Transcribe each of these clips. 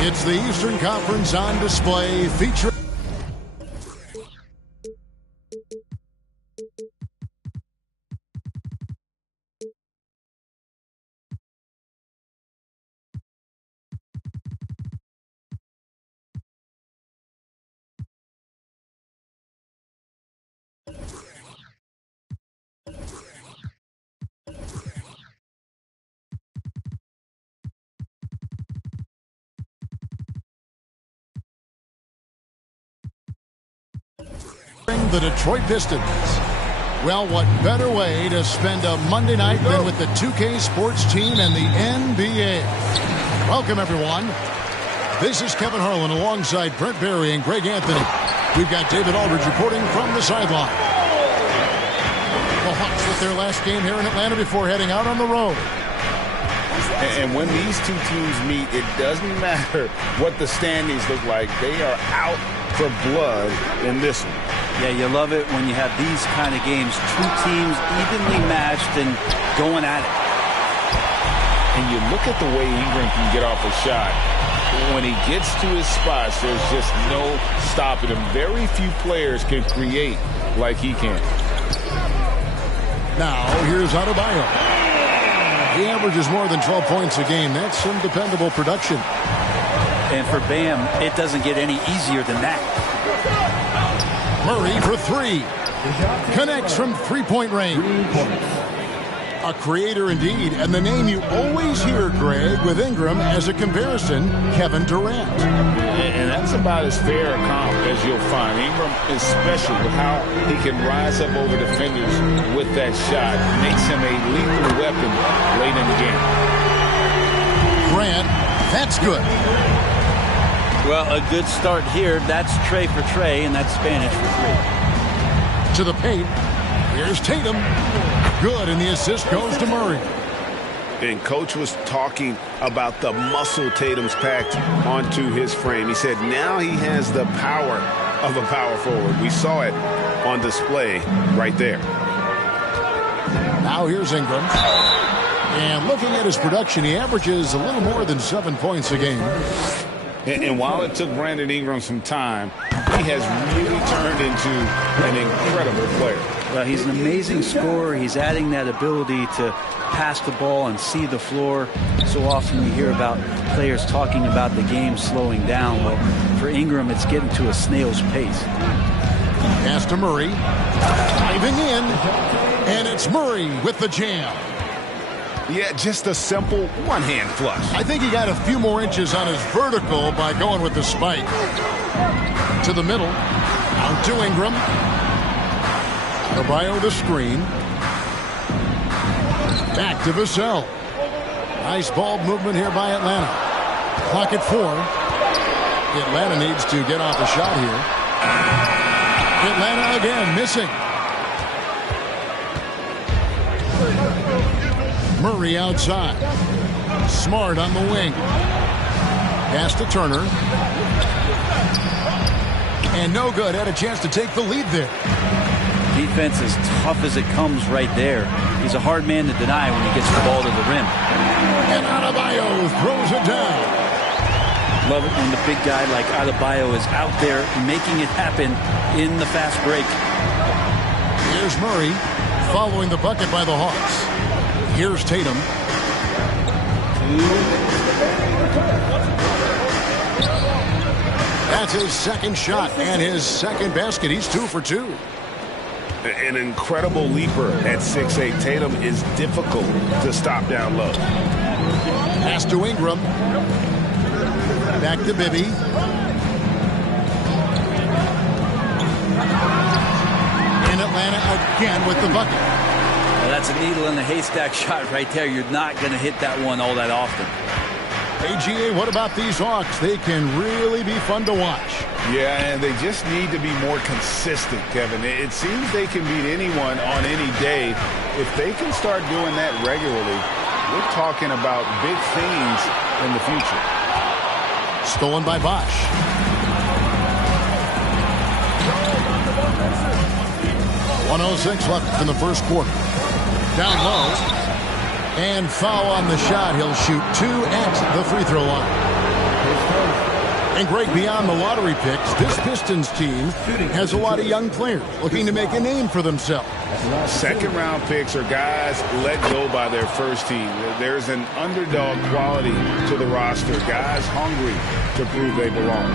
It's the Eastern Conference on display featuring the Detroit Pistons. Well, what better way to spend a Monday night than with the 2K Sports team and the NBA. Welcome, everyone. This is Kevin Harlan alongside Brent Barry and Greg Anthony. We've got David Aldridge reporting from the sideline. The Hawks with their last game here in Atlanta before heading out on the road. And when these two teams meet, it doesn't matter what the standings look like. They are out for blood in this one. Yeah, you love it when you have these kind of games. Two teams evenly matched and going at it. And you look at the way Ingram can get off a shot. When he gets to his spots, there's just no stopping him. Very few players can create like he can. Now, here's Adebayo. He averages more than 12 points a game. That's some dependable production. And for Bam, it doesn't get any easier than that. Murray for three. Connects from three-point range. A creator indeed, and the name you always hear, Greg, with Ingram as a comparison, Kevin Durant. And that's about as fair a comp as you'll find. Ingram is special with how he can rise up over defenders with that shot. Makes him a lethal weapon late in the game. Grant, that's good. Well, a good start here. That's Trey for Trey, and that's Spanish for three. To the paint. Here's Tatum. Good, and the assist goes to Murray. And Coach was talking about the muscle Tatum's packed onto his frame. He said now he has the power of a power forward. We saw it on display right there. Now here's Ingram. And looking at his production, he averages a little more than 7 points a game. And while it took Brandon Ingram some time, he has really turned into an incredible player. Well, he's an amazing scorer. He's adding that ability to pass the ball and see the floor. So often you hear about players talking about the game slowing down. Well, for Ingram, it's getting to a snail's pace. Pass to Murray. Diving in. And it's Murray with the jam. Yeah, just a simple one-hand flush. I think he got a few more inches on his vertical by going with the spike. To the middle. Out to Ingram. Adebayo the screen. Back to Vassell. Nice ball movement here by Atlanta. Clock at 4. Atlanta needs to get off the shot here. Atlanta again missing. Murray outside. Smart on the wing. Pass to Turner. And no good. Had a chance to take the lead there. Defense as tough as it comes right there. He's a hard man to deny when he gets the ball to the rim. And Adebayo throws it down. Love it when the big guy like Adebayo is out there making it happen in the fast break. Here's Murray following the bucket by the Hawks. Here's Tatum. That's his second shot and his second basket. He's 2 for 2. An incredible leaper at 6'8". Tatum is difficult to stop down low. Pass to Ingram. Back to Bibby. In Atlanta again with the bucket. Well, that's a needle in the haystack shot right there. You're not going to hit that one all that often. AGA, what about these Hawks? They can really be fun to watch. Yeah, and they just need to be more consistent, Kevin. It seems they can beat anyone on any day. If they can start doing that regularly, we're talking about big things in the future. Stolen by Bosch. .106 left in the first quarter. Down low. And foul on the shot. He'll shoot 2 at the free throw line. And Greg, beyond the lottery picks, this Pistons team has a lot of young players looking to make a name for themselves. Second-round picks are guys let go by their first team. There's an underdog quality to the roster. Guys hungry to prove they belong.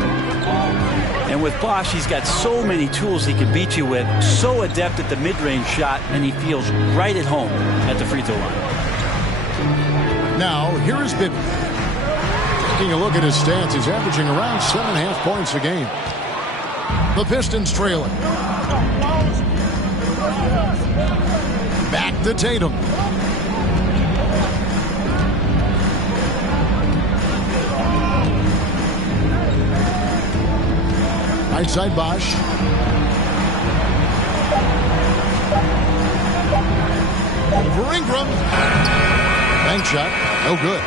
And with Bosch, he's got so many tools he can beat you with. So adept at the mid-range shot, and he feels right at home at the free throw line. Now, here is Bibby. Taking a look at his stats, he's averaging around 7.5 points a game. The Pistons trailing. Back to Tatum. Right side Bosch. Over Ingram. Bank shot. No good.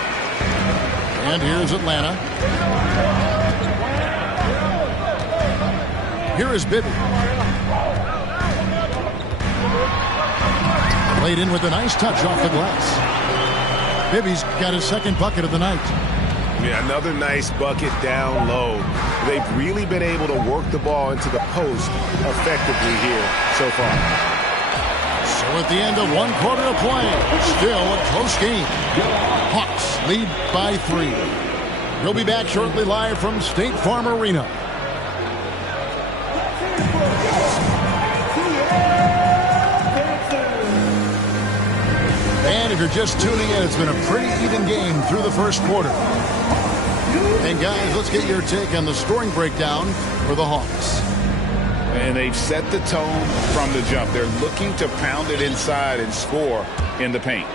And here's Atlanta. Here is Bibby. Laid in with a nice touch off the glass. Bibby's got his second bucket of the night. Yeah, another nice bucket down low. They've really been able to work the ball into the post effectively here so far. So at the end of 1 quarter of play, still a close game. Hawks lead by 3. We'll be back shortly live from State Farm Arena. And if you're just tuning in, it's been a pretty even game through the first quarter. And guys, let's get your take on the scoring breakdown for the Hawks. And they've set the tone from the jump. They're looking to pound it inside and score in the paint.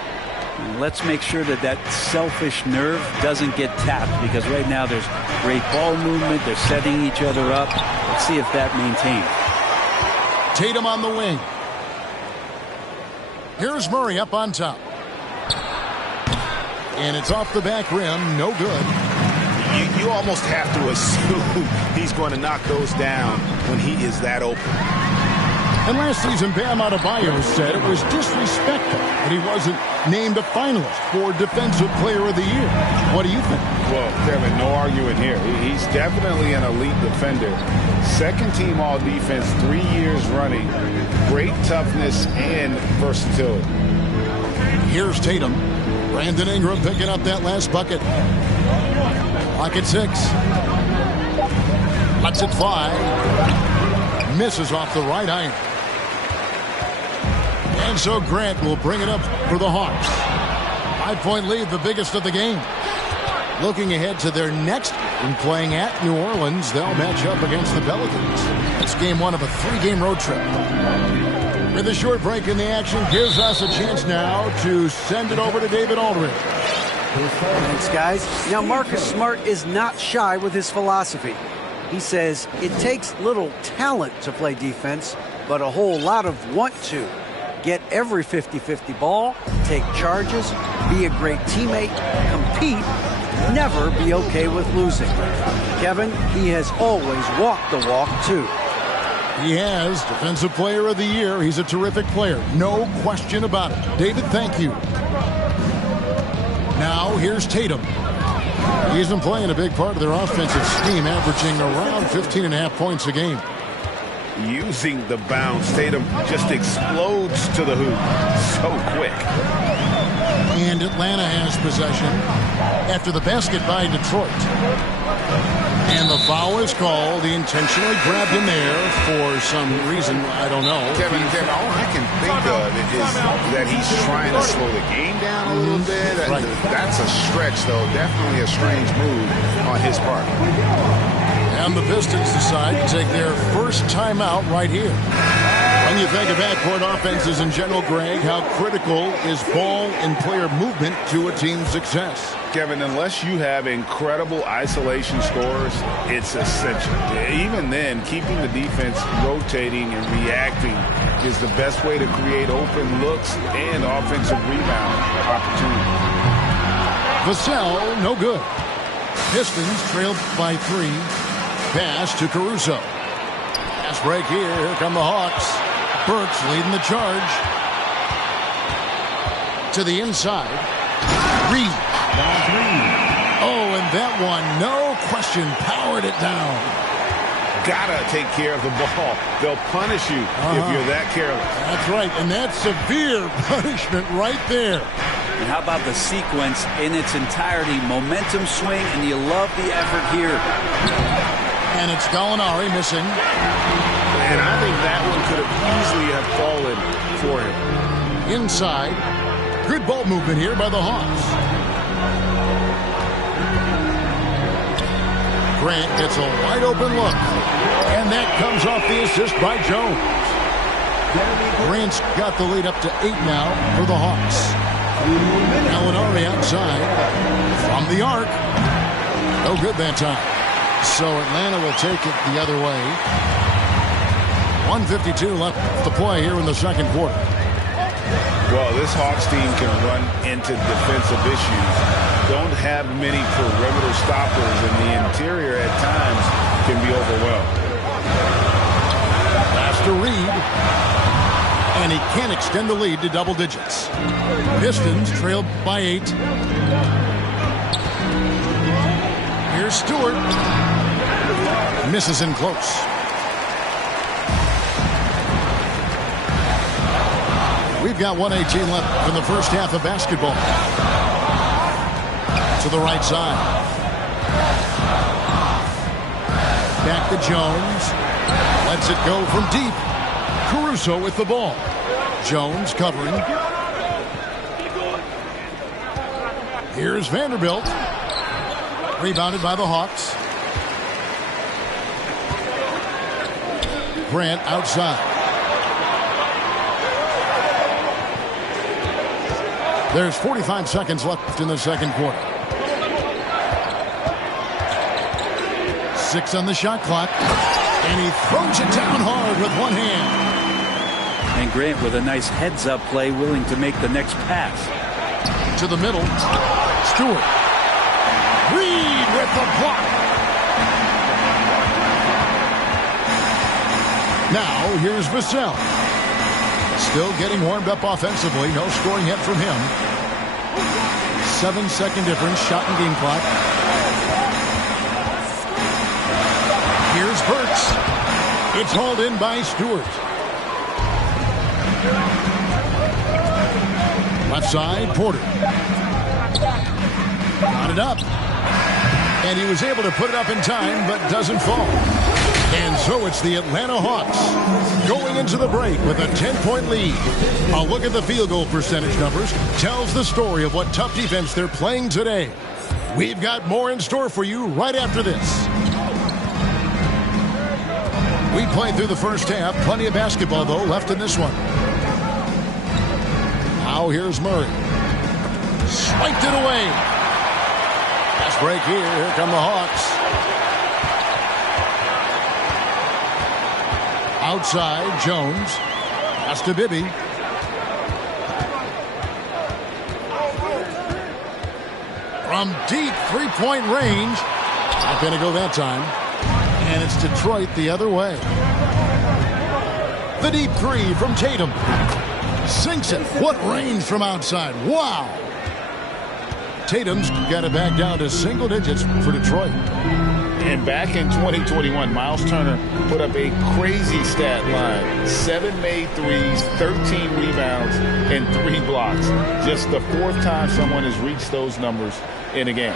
Let's make sure that that selfish nerve doesn't get tapped, because right now there's great ball movement. They're setting each other up. Let's see if that maintains. Tatum on the wing. Here's Murray up on top. And it's off the back rim. No good. You almost have to assume he's going to knock those down when he is that open. And last season, Bam Adebayo said it was disrespectful that he wasn't named a finalist for Defensive Player of the Year. What do you think? Well, Kevin, no arguing here. He's definitely an elite defender. Second team all defense 3 years running. Great toughness and versatility. Here's Tatum. Brandon Ingram picking up that last bucket. Clock at 6. Lets it fly. Misses off the right iron. And so Grant will bring it up for the Hawks. 5-point lead, the biggest of the game. Looking ahead to their next game, playing at New Orleans, they'll match up against the Pelicans. It's game 1 of a 3-game road trip. With a short break in the action, gives us a chance now to send it over to David Aldridge. Thanks, guys. Now, Marcus Smart is not shy with his philosophy. He says it takes little talent to play defense, but a whole lot of want to. Get every 50-50 ball, take charges, be a great teammate, compete, never be okay with losing. Kevin, he has always walked the walk, too. He has Defensive Player of the Year. He's a terrific player. No question about it. David, thank you. Now, here's Tatum. He's been playing a big part of their offensive scheme, averaging around 15.5 points a game. Using the bounce, Tatum just explodes to the hoop so quick. And Atlanta has possession after the basket by Detroit. And the foul is called. He intentionally grabbed him there for some reason. I don't know. Kevin, all I can think of is that he's trying to slow the game down a little bit. Right. That's a stretch, though. Definitely a strange move on his part. And the Pistons decide to take their first timeout right here. When you think of backcourt offenses in general, Greg, how critical is ball and player movement to a team's success? Kevin, unless you have incredible isolation scores, it's essential. Even then, keeping the defense rotating and reacting is the best way to create open looks and offensive rebound opportunities. Vassell, no good. Pistons trailed by 3. Pass to Caruso. Pass break here. Here come the Hawks. Burks leading the charge. To the inside. Reed. Oh, and that one, no question, powered it down. Gotta take care of the ball. They'll punish you if you're that careless. That's right, and that's severe punishment right there. And how about the sequence in its entirety? Momentum swing, and you love the effort here. And it's Gallinari missing. And I think that one could have easily have fallen for him. Inside. Good ball movement here by the Hawks. Grant gets a wide open look. And that comes off the assist by Jones. Grant's got the lead up to 8 now for the Hawks. Gallinari outside. From the arc. No good that time. So Atlanta will take it the other way. 1:52 left to play here in the second quarter. Well, this Hawks team can run into defensive issues. Don't have many perimeter stoppers, and the interior at times can be overwhelmed. Pass to Reed. And he can't extend the lead to double digits. Pistons trailed by 8. Here's Stewart. Misses in close. We've got 1:18 left in the first half of basketball. To the right side. Back to Jones. Lets it go from deep. Caruso with the ball. Jones covering. Here's Vanderbilt. Rebounded by the Hawks. Grant outside. There's 45 seconds left in the second quarter. 6 on the shot clock. And he throws it down hard with one hand. And Grant with a nice heads-up play, willing to make the next pass. To the middle. Stewart. Reed with the block. Now, here's Vassell. Still getting warmed up offensively. No scoring yet from him. 7-second difference. Shot and game clock. Here's Burks. It's hauled in by Stewart. Left side, Porter. Got it up. And he was able to put it up in time, but doesn't fall. And so it's the Atlanta Hawks going into the break with a 10-point lead. A look at the field goal percentage numbers tells the story of what tough defense they're playing today. We've got more in store for you right after this. We played through the first half. Plenty of basketball, though, left in this one. Now here's Murray. Swiped it away. Fast break here. Here come the Hawks. Outside, Jones. Pass to Bibby. From deep three-point range. Not going to go that time. And it's Detroit the other way. The deep three from Tatum. Sinks it. What range from outside. Wow. Tatum's got it back down to single digits for Detroit. And back in 2021, Miles Turner put up a crazy stat line. 7 made threes, 13 rebounds, and 3 blocks. Just the 4th time someone has reached those numbers in a game.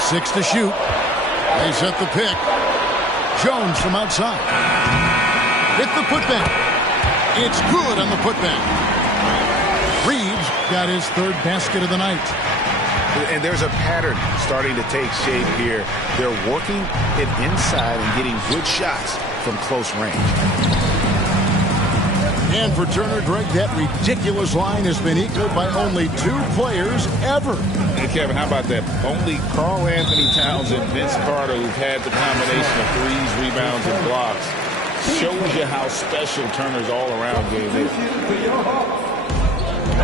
6 to shoot. They set the pick. Jones from outside. Hit the putback. It's good on the putback. Reeves got his 3rd basket of the night. And there's a pattern starting to take shape here. They're working it inside and getting good shots from close range. And for Turner, Greg, that ridiculous line has been equaled by only 2 players ever. Hey, Kevin, how about that? Only Karl Anthony Towns and Vince Carter, who've had the combination of threes, rebounds, and blocks, shows you how special Turner's all-around game is.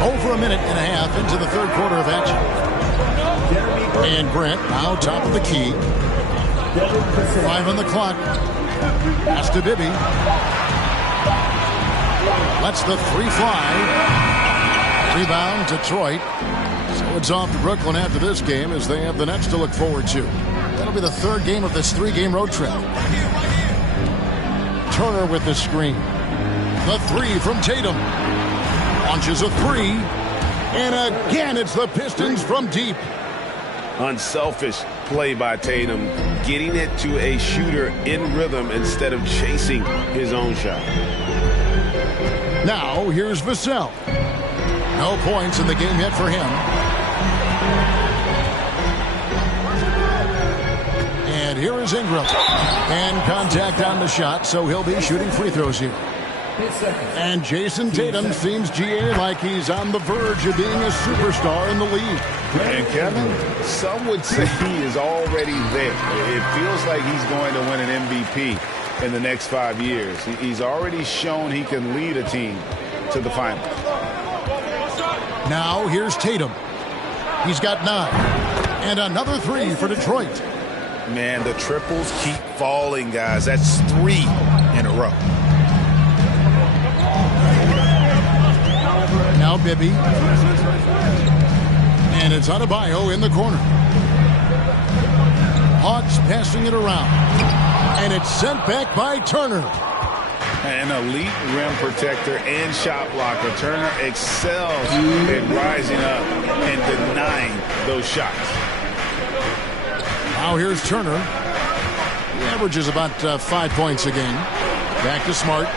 Over a minute and a half into the 3rd quarter of action. And Grant now top of the key. 5 on the clock. Pass to Bibby. Lets the 3 fly. Rebound Detroit. So it's off to Brooklyn after this game as they have the Nets to look forward to. That'll be the 3rd game of this 3-game road trip. Turner with the screen. The 3 from Tatum. Launches a 3. And again, it's the Pistons from deep. Unselfish play by Tatum, getting it to a shooter in rhythm instead of chasing his own shot. Now, here's Vassell. No points in the game yet for him. And here is Ingram. And contact on the shot, so he'll be shooting free throws here. And Jason Tatum seems, GA, like he's on the verge of being a superstar in the league. And Kevin, some would say he is already there. It feels like he's going to win an MVP in the next 5 years. He's already shown he can lead a team to the finals. Now here's Tatum. He's got 9. And another 3 for Detroit. Man, the triples keep falling, guys. That's 3 in a row. Now Bibby. And it's Adebayo in the corner. Hawks passing it around. And it's sent back by Turner. An elite rim protector and shot blocker. Turner excels in rising up and denying those shots. Now here's Turner. He averages about 5 points a game. Back to Smart.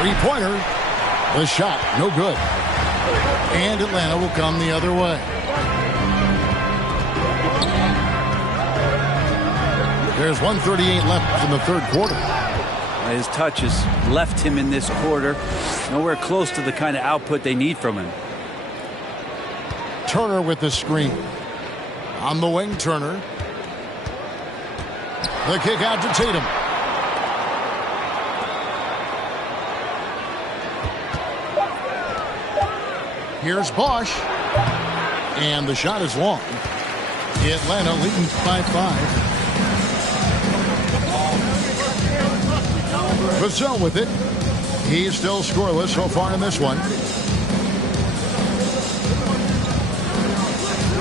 3-pointer. The shot, no good. And Atlanta will come the other way. There's 1:38 left in the 3rd quarter. His touch has left him in this quarter. Nowhere close to the kind of output they need from him. Turner with the screen. On the wing, Turner. The kick out to Tatum. Here's Bosch. And the shot is long. Atlanta leading by 5. Vassell with it. He's still scoreless so far in this one.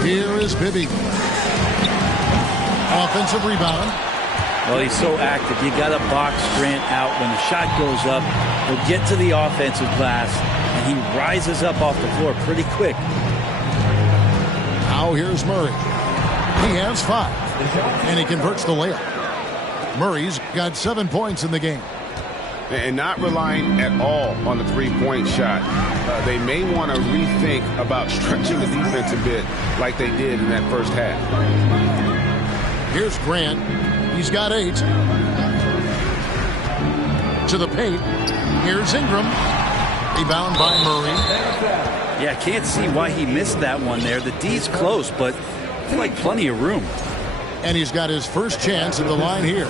Here is Bibby. Offensive rebound. Well, he's so active. You got to box Grant out. When the shot goes up, he'll get to the offensive glass, and he rises up off the floor pretty quick. Now here's Murray. He has 5, and he converts the layup. Murray's got 7 points in the game. And not relying at all on the 3-point shot. They may want to rethink about stretching the defense a bit like they did in that first half. Here's Grant. He's got 8. To the paint. Here's Ingram. Rebound by Murray. Yeah, I can't see why he missed that one there. The D's close, but like plenty of room. And he's got his first chance at the line here.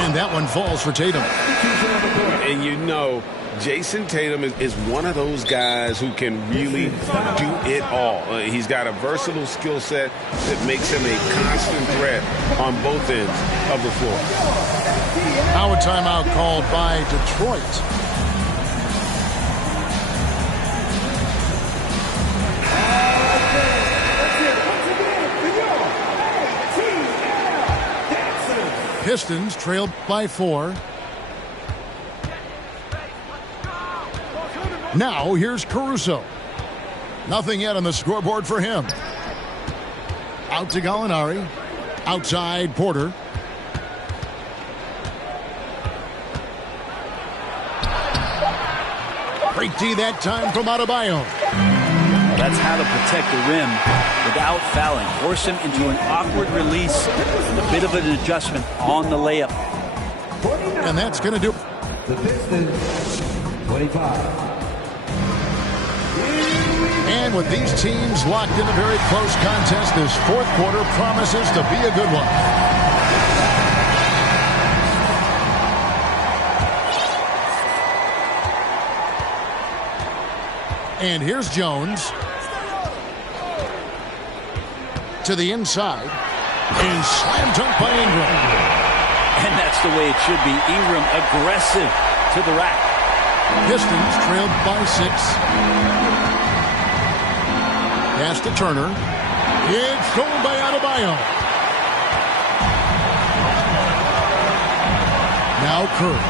And that one falls for Tatum. And you know Jason Tatum is one of those guys who can really do it all. He's got a versatile skill set that makes him a constant threat on both ends of the floor. Now a timeout called by Detroit. Pistons trailed by 4. Now here's Caruso. Nothing yet on the scoreboard for him. Out to Gallinari. Outside Porter. Great D that time from Adebayo. That's how to protect the rim without fouling. Force him into an awkward release with a bit of an adjustment on the layup. And that's going to do it. The Pistons, 25. And with these teams locked in a very close contest, this fourth quarter promises to be a good one. And here's Jones. To the inside. And slam dunk by Ingram. And that's the way it should be. Ingram aggressive to the rack. Pistons trailed by 6. Pass to Turner. It's stolen by Adebayo. Now Curry.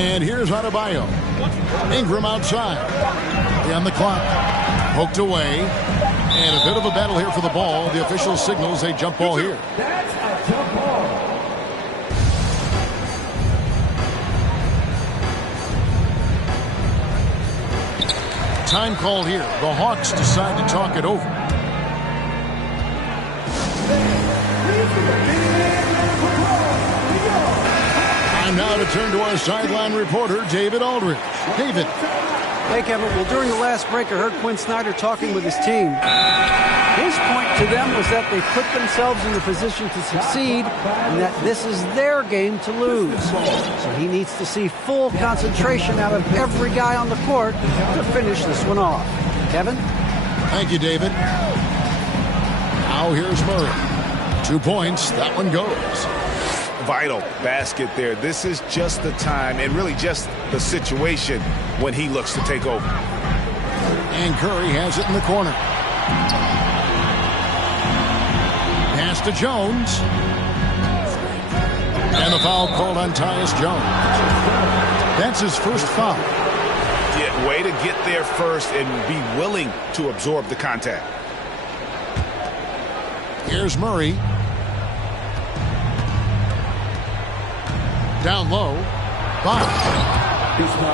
And here's Adebayo. Ingram outside. On the clock. Poked away. And a bit of a battle here for the ball. The official signals a jump ball here. That's a jump ball. Time called here. The Hawks decide to talk it over. And now to turn to our sideline reporter, David Aldridge. David. Hey, Kevin. Well, during the last break, I heard Quinn Snyder talking with his team. His point to them was that they put themselves in the position to succeed and that this is their game to lose. So he needs to see full concentration out of every guy on the court to finish this one off. Kevin? Thank you, David. Now here's Murray. 2 points. That one goes. Vital basket there. This is just the time and really just the situation when he looks to take over. And Curry has it in the corner. Pass to Jones. And the foul called on Tyus Jones. That's his first foul. Yeah, way to get there first and be willing to absorb the contact. Here's Murray. Down low. Bosh.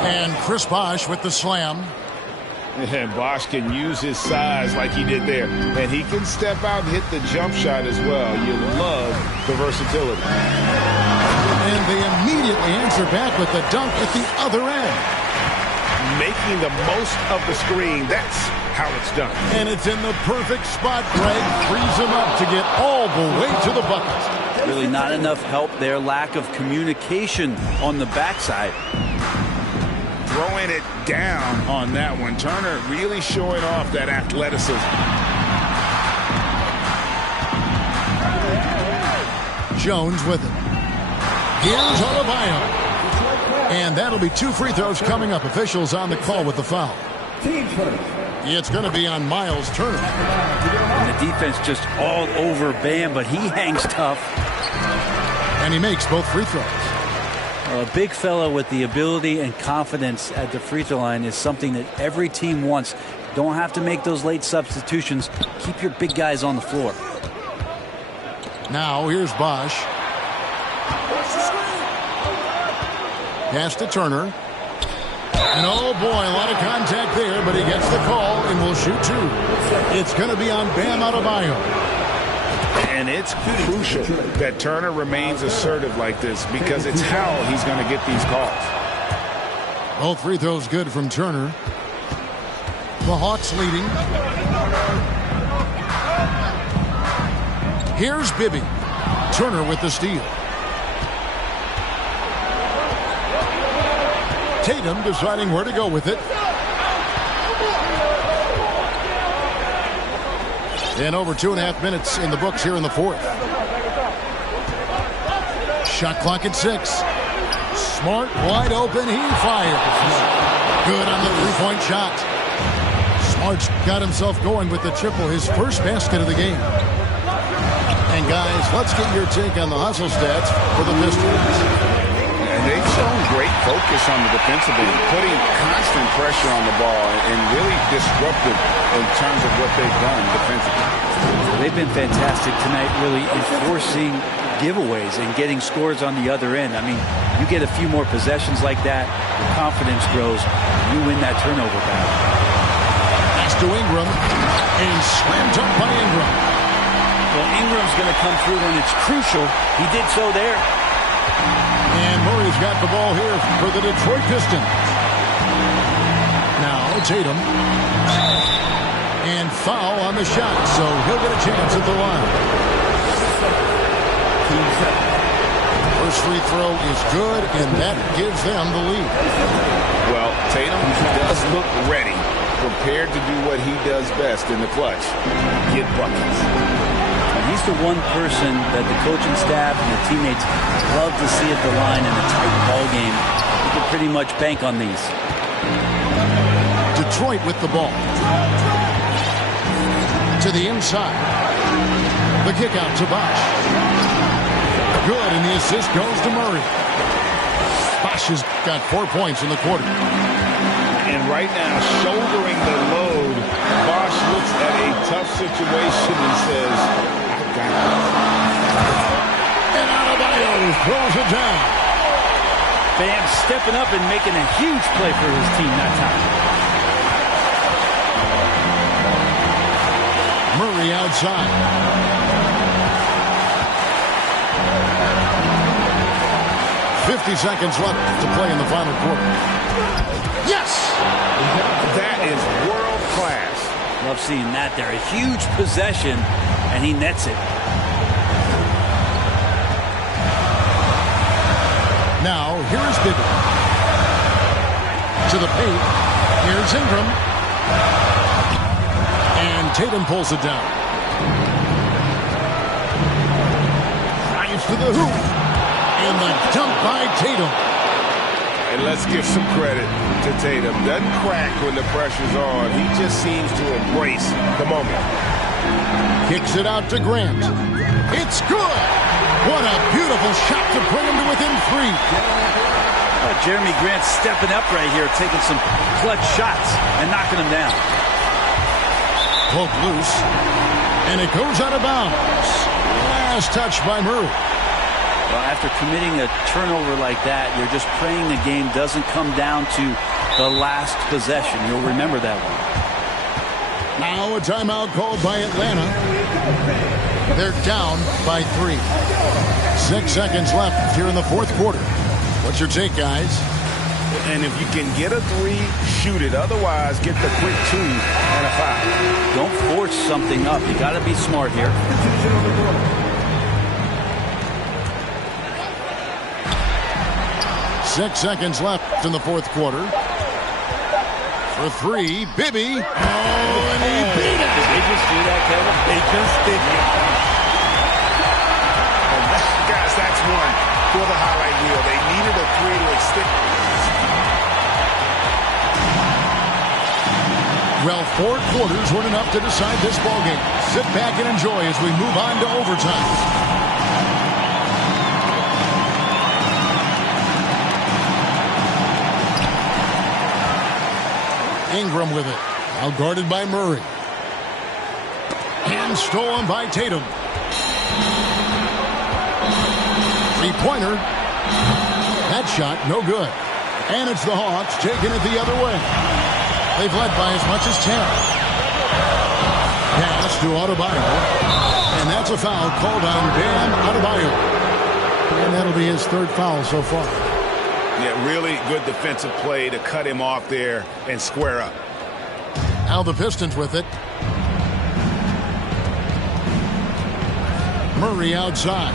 And Chris Bosh with the slam. And Bosh can use his size like he did there. And he can step out and hit the jump shot as well. You love the versatility. And they immediately answer back with the dunk at the other end. Making the most of the screen. That's how it's done. And it's in the perfect spot. Greg frees him up to get all the way to the bucket. Really not enough help there. Lack of communication on the backside. Throwing it down on that one. Turner really showing off that athleticism. Jones with it. Here's Adebayo. And that'll be 2 free throws coming up. Officials on the call with the foul. It's going to be on Miles Turner. And the defense just all over Bam, but he hangs tough. And he makes both free throws. A big fella with the ability and confidence at the free throw line is something that every team wants. Don't have to make those late substitutions. Keep your big guys on the floor. Now here's Bosh. Pass to Turner. And oh boy, a lot of contact there, but he gets the call and will shoot 2. It's going to be on Bam Adebayo. And it's crucial that Turner remains assertive like this because it's how he's going to get these calls. Both free throws good from Turner. The Hawks leading. Here's Bibby. Turner with the steal. Tatum deciding where to go with it. And over 2.5 minutes in the books here in the fourth. Shot clock at 6. Smart, wide open, he fires. Good on the three-point shot. Smart's got himself going with the triple, his first basket of the game. And guys, let's get your take on the hustle stats for the Pistons. And they've shown great focus on the defensive end, putting constant pressure on the ball and really disruptive in terms of what they've done defensively. They've been fantastic tonight, really enforcing giveaways and getting scores on the other end. I mean, you get a few more possessions like that, your confidence grows, you win that turnover battle. Pass to Ingram, and slammed up by Ingram. Well, Ingram's going to come through when it's crucial. He did so there. And Murray's got the ball here for the Detroit Pistons. Now Tatum. And foul on the shot, so he'll get a chance at the line. First free throw is good, and that gives them the lead. Well, Tatum does look ready, prepared to do what he does best in the clutch, get buckets. He's the one person that the coaching staff and the teammates love to see at the line in a tight ball game. You can pretty much bank on these. Detroit with the ball. To the inside. The kick out to Bosh. Good, and the assist goes to Murray. Bosh has got 4 points in the quarter. And right now, shouldering the load, Bosh looks at a tough situation and says, I got this. And Adebayo throws it down. Bam stepping up and making a huge play for his team that time. Murray outside. .50 seconds left to play in the final quarter. Yes! That is world class. Love seeing that there. A huge possession, and he nets it. Now, here's Bibby. To the paint. Here's Ingram. And Tatum pulls it down. Drives to the hoop. And the dunk by Tatum. And let's give some credit to Tatum. Doesn't crack when the pressure's on. He just seems to embrace the moment. Kicks it out to Grant. It's good. What a beautiful shot to bring him to within 3. Jeremy Grant stepping up right here, taking some clutch shots and knocking them down. Poke loose. And it goes out of bounds. Last touch by Murray. Well, after committing a turnover like that, you're just praying the game doesn't come down to the last possession. You'll remember that one. Now a timeout called by Atlanta. They're down by 3. 6 seconds left here in the fourth quarter. What's your take, guys? And if you can get a 3, shoot it. Otherwise, get the quick 2 and a 5. Don't force something up. You got to be smart here. Six seconds left in the fourth quarter. For 3, Bibby. Oh, and he beat it. Did they just do that, Kevin? They just did it. Guys, that's one for the highlight reel. They needed a 3 to extend. Well, 4 quarters weren't enough to decide this ballgame. Sit back and enjoy as we move on to overtime. Ingram with it. Now guarded by Murray. And stolen by Tatum. 3-pointer. That shot, no good. And it's the Hawks taking it the other way. They've led by as much as 10. Pass to Adebayo. And that's a foul called on Bam Adebayo. And that'll be his 3rd foul so far. Yeah, really good defensive play to cut him off there and square up. Now the Pistons with it. Murray outside.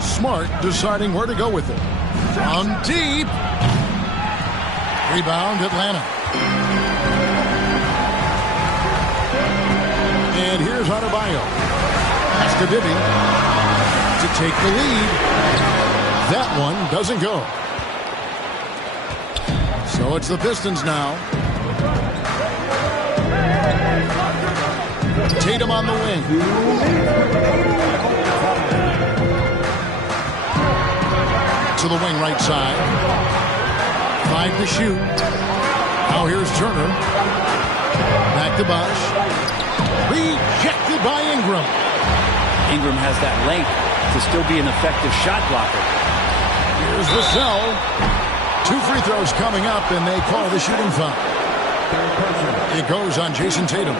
Smart deciding where to go with it. From deep. Rebound, Atlanta. And here's Adebayo. That's to Bibby to take the lead. That one doesn't go. So it's the Pistons now. Tatum on the wing. To the wing right side. 5 to shoot. Now here's Turner. Back to Bosh. Rejected by Ingram. Ingram has that length to still be an effective shot blocker. Here's Vassell. 2 free throws coming up, and they call the shooting foul. It goes on Jason Tatum.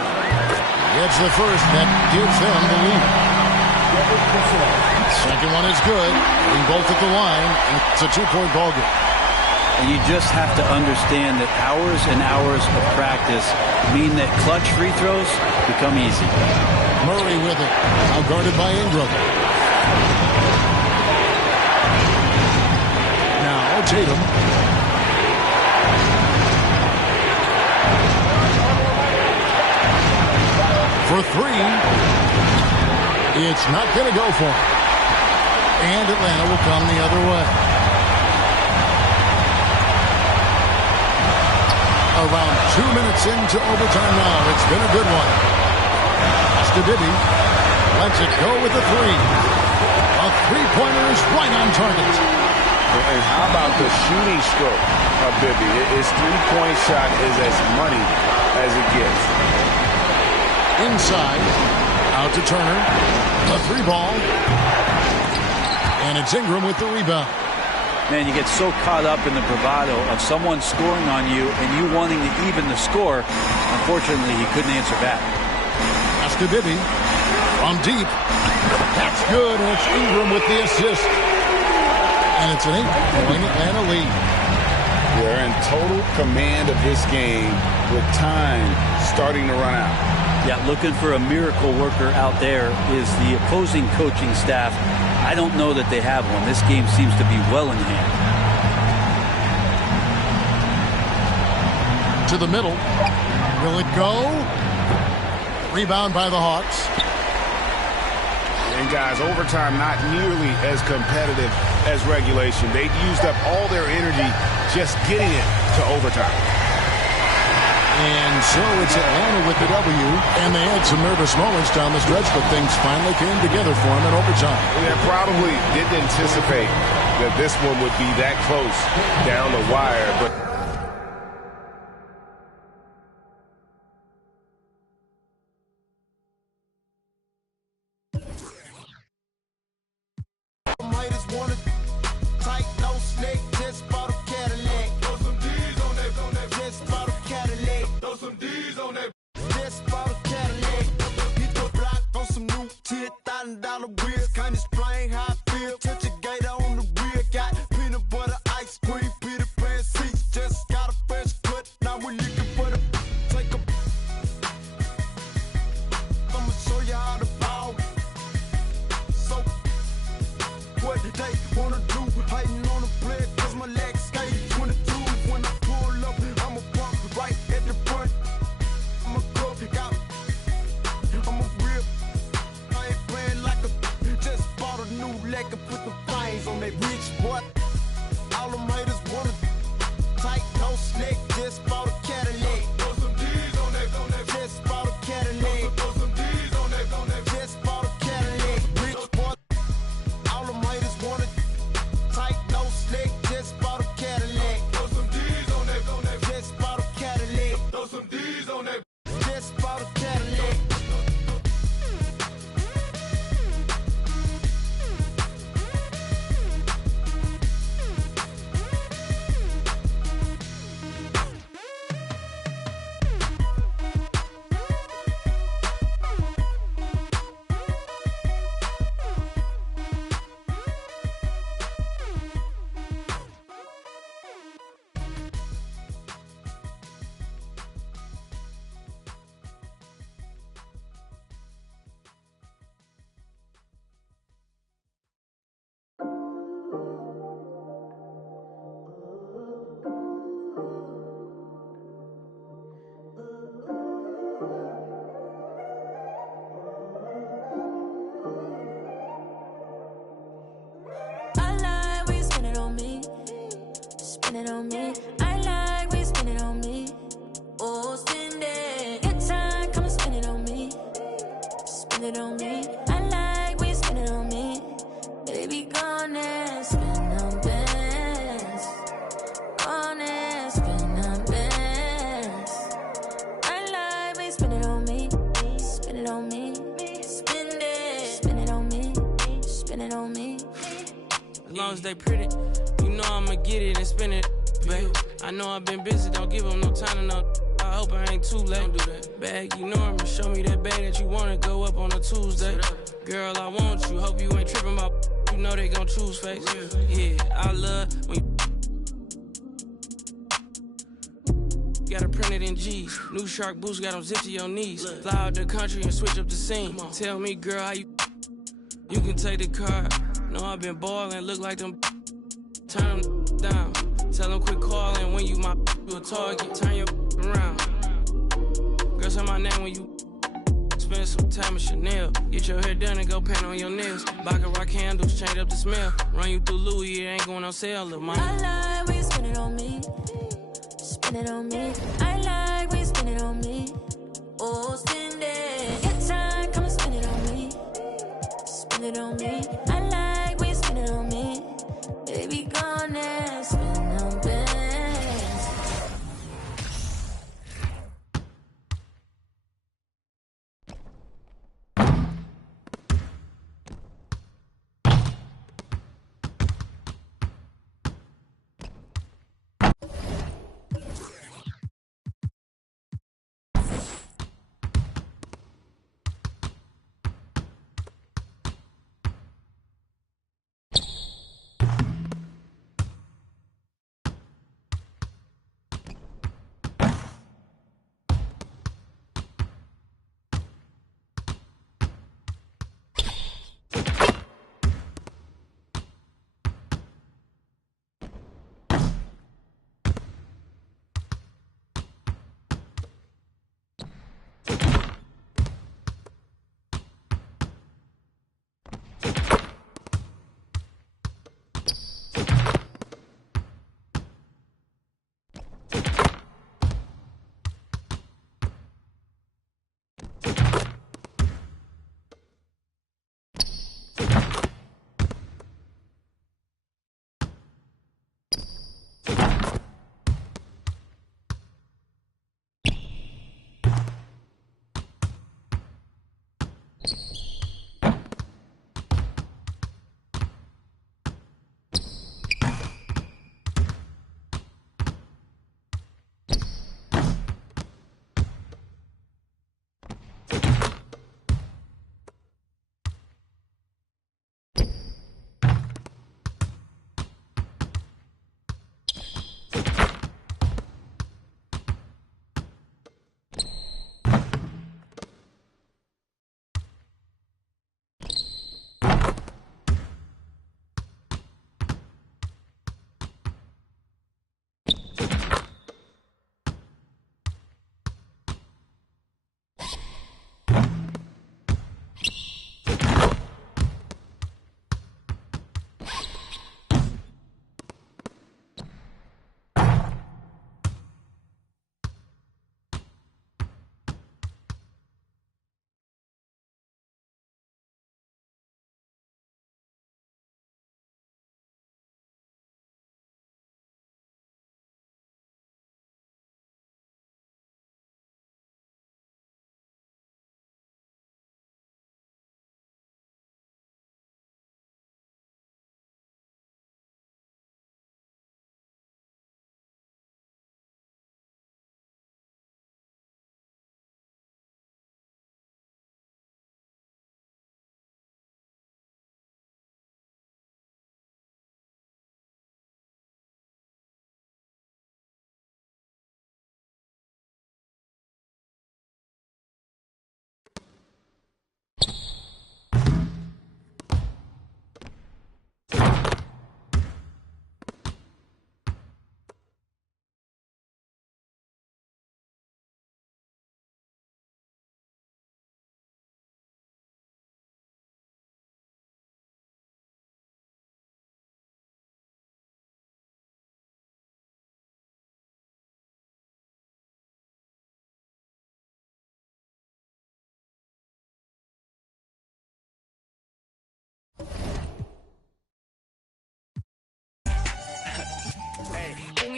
Gets the first. That gives them the lead. Second one is good. Being both at the line. It's a 2-point ball game. And you just have to understand that hours and hours of practice mean that clutch free throws become easy. Murray with it. Now guarded by Ingram. Now Tatum. For 3. It's not going to go for him. And Atlanta will come the other way. Around 2 minutes into overtime now. It's been a good one. Bibby lets it go with a 3. A 3-pointer is right on target. And how about the shooting stroke of Bibby? His 3-point shot is as money as it gets. Inside, out to Turner. A 3-ball. And it's Ingram with the rebound. Man, you get so caught up in the bravado of someone scoring on you and you wanting to even the score. Unfortunately, he couldn't answer back. That's to Bibby. From deep. That's good, and it's Ingram with the assist. And it's an 8-point Atlanta lead. They're in total command of this game with time starting to run out. Yeah, looking for a miracle worker out there is the opposing coaching staff. I don't know that they have one. This game seems to be well in hand. To the middle. Will it go? Rebound by the Hawks. And guys, overtime not nearly as competitive as regulation. They used up all their energy just getting it to overtime. And so it's Atlanta with the W, and they had some nervous moments down the stretch, but things finally came together for them in overtime. They probably didn't anticipate that this one would be that close down the wire, but spend it on me. I like when you spend it on me. Baby, go on and spend on bands. Go on and spend on bands. I like when you spend it on me. Spend it on me. Spend it. Spend it on me. Spend it on me. As long as they pretty, you know I'ma get it and spend it, babe. I know I've been busy, don't give them no time to know. I hope I ain't too late. Don't do that. Bag, you know I'ma show me that bag that you wanna go up on a Tuesday. Girl, I want you, hope you ain't tripping about. You know they gon' choose face. Yeah, I love when you gotta print it in G's. New Shark boots got them zipped to your knees. Fly out the country and switch up the scene. Tell me, girl, how you can take the car. Know I've been ballin', look like them. Turn them down. Tell them quit calling when you my you a target. Turn your around. Girl, say my name when you spend some time at Chanel. Get your hair done and go paint on your nails. Baccarat candles, change up the smell. Run you through Louis, it ain't going on sale, little mama. I like when you spend it on me. Spend it on me. I like when you spend it on me. Oh, spend it. Your time, come and spend it on me. Spend it on me. I like when you spend it on me. Baby, go on and spend on bands.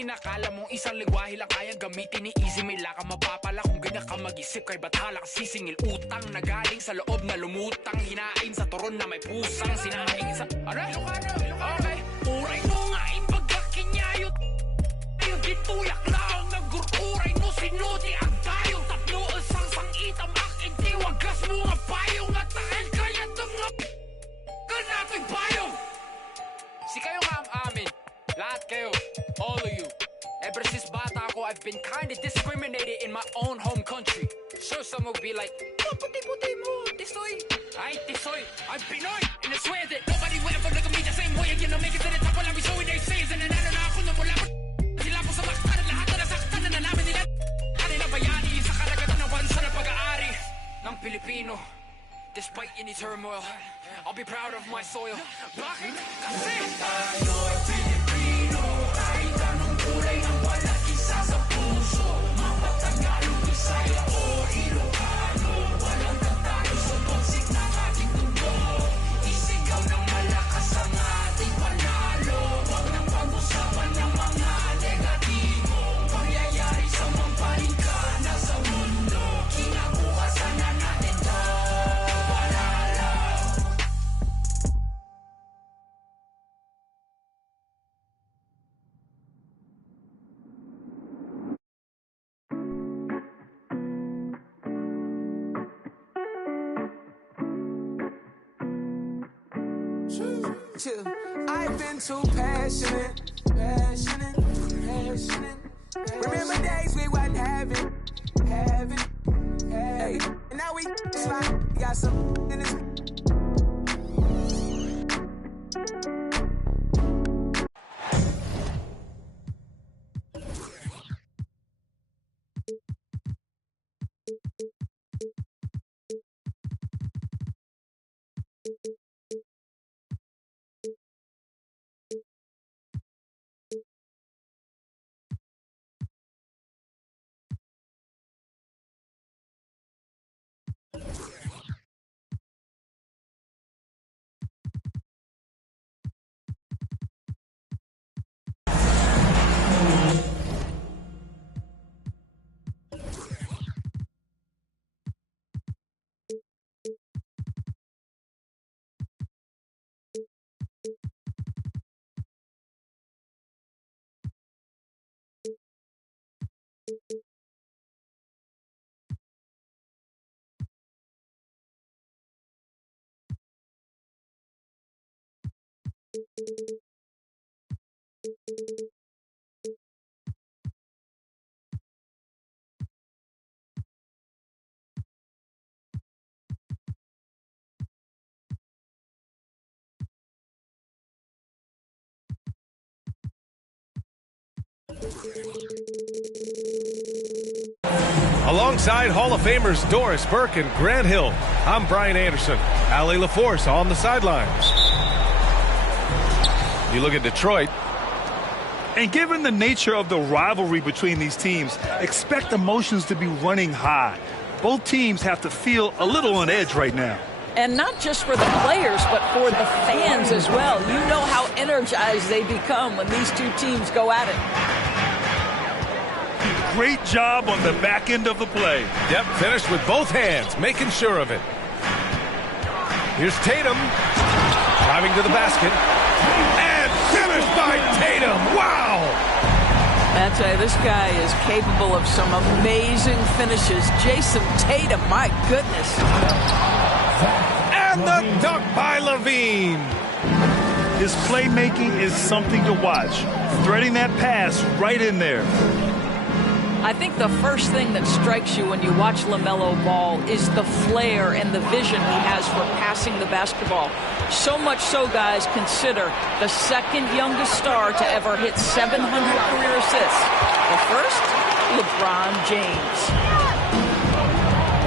Easy nakala mong isang lingwahe lang kayang gamitin ni Easy. May laka mapapala kung ganyan ka mag-isip. Kay bathala ka sisingil utang na galing sa loob na lumutang. Hinain sa turon na may pusang sinaing sa... Ano? Okay. Uray mo nga ipagkakinyayot. Ayun gituyak lang naggururay no sinuti ang tayong tapno sang sangitam aking tiwagas mo nga payong at tahil kaya mga kanato'y payong. Si kayo nga ang amin. Lahat kayo. All of you. Ever since bata ako, I've been kinda discriminated in my own home country. Sure, some will be like, oh, puti-puti mo, tisoy. Ay, tisoy. I'm Pinoy. And I swear that nobody will ever look at me the same way again. I'll make it to the top while I'll be showing their says. And nanalo na ako na mula mo. Sila po sa maktan at lahat na nasaktan na nalaman nila. Kanila bayani sa karagatan ng bansa na pag-aari ng Pilipino. Despite any turmoil, I'll be proud of my soil. Bakit? Kasi tayo'y Pilipino. Kahit anong kulay ang wala isa sa puso. Mapatagalog, Bisaya o Ilocano. Walang tatalo sa toxic ng ating mundo. Isigaw ng malakas ang ating panalo. Huwag nang pag-usapan ng mga negatibo. Pangyayari sa mampalingkana sa mundo. Kinabukasan na natin to. I've been too passionate. Remember days we wasn't having. Hey, and now we slide. Got some in this. Alongside Hall of Famers Doris Burke and Grant Hill, I'm Brian Anderson. Allie LaForce on the sidelines. You look at Detroit. And given the nature of the rivalry between these teams, expect emotions to be running high. Both teams have to feel a little on edge right now. And not just for the players, but for the fans as well. You know how energized they become when these two teams go at it. Great job on the back end of the play. Yep, finished with both hands, making sure of it. Here's Tatum, driving to the basket, and finished by Tatum. Wow! I tell you, this guy is capable of some amazing finishes. Jason Tatum, my goodness. And the dunk by Levine. His playmaking is something to watch. Threading that pass right in there. I think the first thing that strikes you when you watch LaMelo ball is the flair and the vision he has for passing the basketball. So much so, guys, consider the second youngest star to ever hit 700 career assists. The first, LeBron James.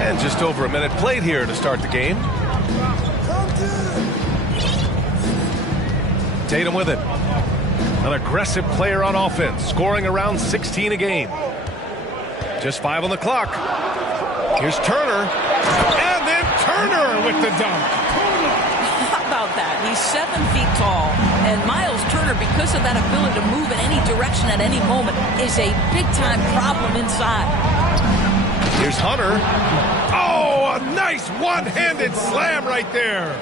And just over a minute played here to start the game. Tatum with it. An aggressive player on offense, scoring around 16 a game. Just 5 on the clock. Here's Turner. And then Turner with the dunk. How about that. He's 7 feet tall, and Miles Turner, because of that ability to move in any direction at any moment, is a big-time problem inside. Here's Hunter. Oh, a nice one-handed slam right there.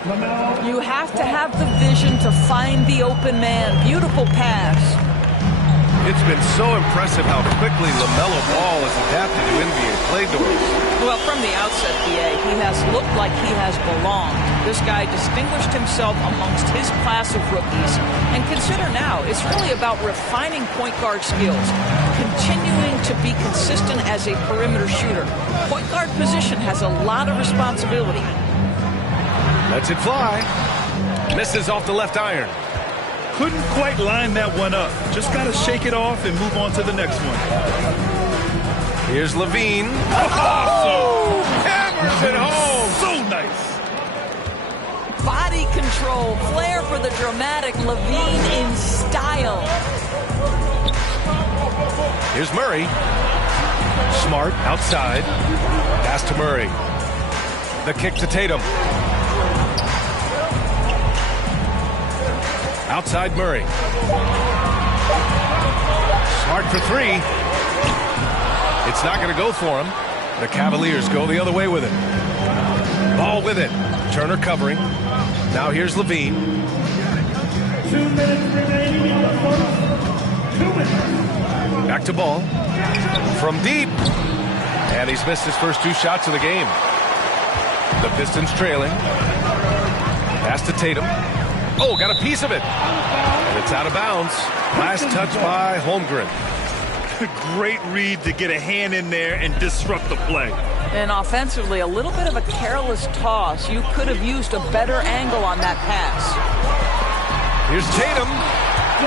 You have to have the vision to find the open man. Beautiful pass. It's been so impressive how quickly LaMelo Ball has adapted to NBA play, Doris. Well, from the outset, B.A., he has looked like he has belonged. This guy distinguished himself amongst his class of rookies. And consider now, it's really about refining point guard skills, continuing to be consistent as a perimeter shooter. Point guard position has a lot of responsibility. Lets it fly. Misses off the left iron. Couldn't quite line that one up. Just got to shake it off and move on to the next one. Here's LaVine. Oh! Hammers it home. So nice. Body control, flair for the dramatic. LaVine in style. Here's Murray. Smart outside. Pass to Murray. The kick to Tatum. Outside Murray. Smart for three. It's not going to go for him. The Cavaliers go the other way with it. Ball with it. Turner covering. Now here's LaVine. 2 minutes remaining on the first. 2 minutes. Back to Ball. From deep. And he's missed his first 2 shots of the game. The Pistons trailing. Pass to Tatum. Oh, got a piece of it. And it's out of bounds. Last touch by Holmgren. Great read to get a hand in there and disrupt the play. And offensively, a little bit of a careless toss. You could have used a better angle on that pass. Here's Tatum.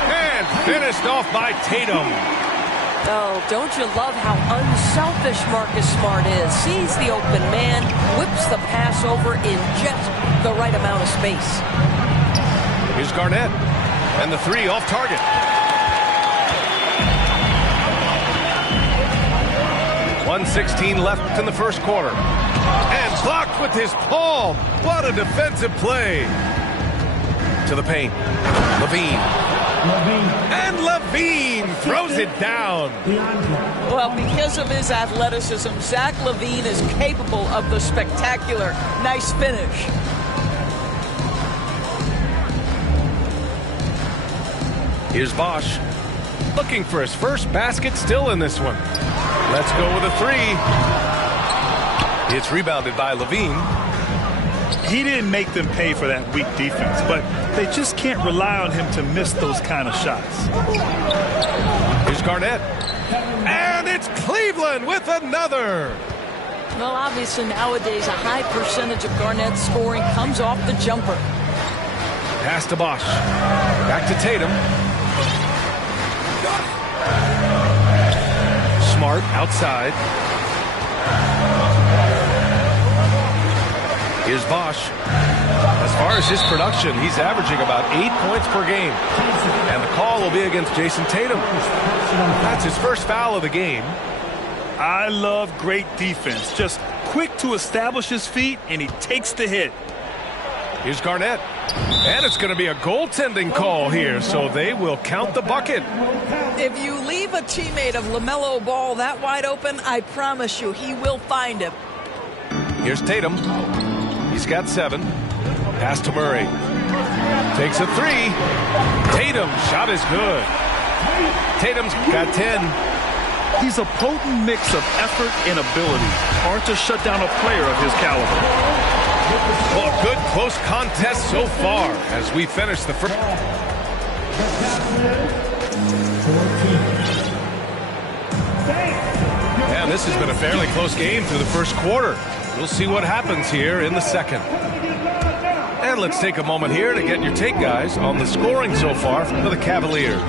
And finished off by Tatum. Oh, don't you love how unselfish Marcus Smart is? Sees the open man, whips the pass over in just the right amount of space. Here's Garnett. And the 3 off target. .116 left in the first quarter. And blocked with his palm. What a defensive play. To the paint. LaVine. And LaVine throws it down. Well, because of his athleticism, Zach LaVine is capable of the spectacular. Nice finish. Here's Bosch. Looking for his first basket still in this one. Let's go with a 3. It's rebounded by LaVine. He didn't make them pay for that weak defense, but they just can't rely on him to miss those kind of shots. Here's Garnett. And it's Cleveland with another. Well, obviously nowadays a high percentage of Garnett's scoring comes off the jumper. Pass to Bosch. Back to Tatum. Smart outside. Here's Bosch. As far as his production, he's averaging about 8 points per game. And the call will be against Jason Tatum. That's his first foul of the game. I love great defense. Just quick to establish his feet, and he takes the hit. Here's Garnett. And it's going to be a goaltending call here, so they will count the bucket. If you leave a teammate of LaMelo Ball that wide open, I promise you he will find him. Here's Tatum. He's got 7. Pass to Murray. Takes a 3. Tatum shot is good. Tatum's got 10. He's a potent mix of effort and ability. Hard to shut down a player of his caliber. Well, good close contest so far as we finish the first. And this has been a fairly close game through the first quarter. We'll see what happens here in the second. And let's take a moment here to get your take, guys, on the scoring so far for the Cavaliers.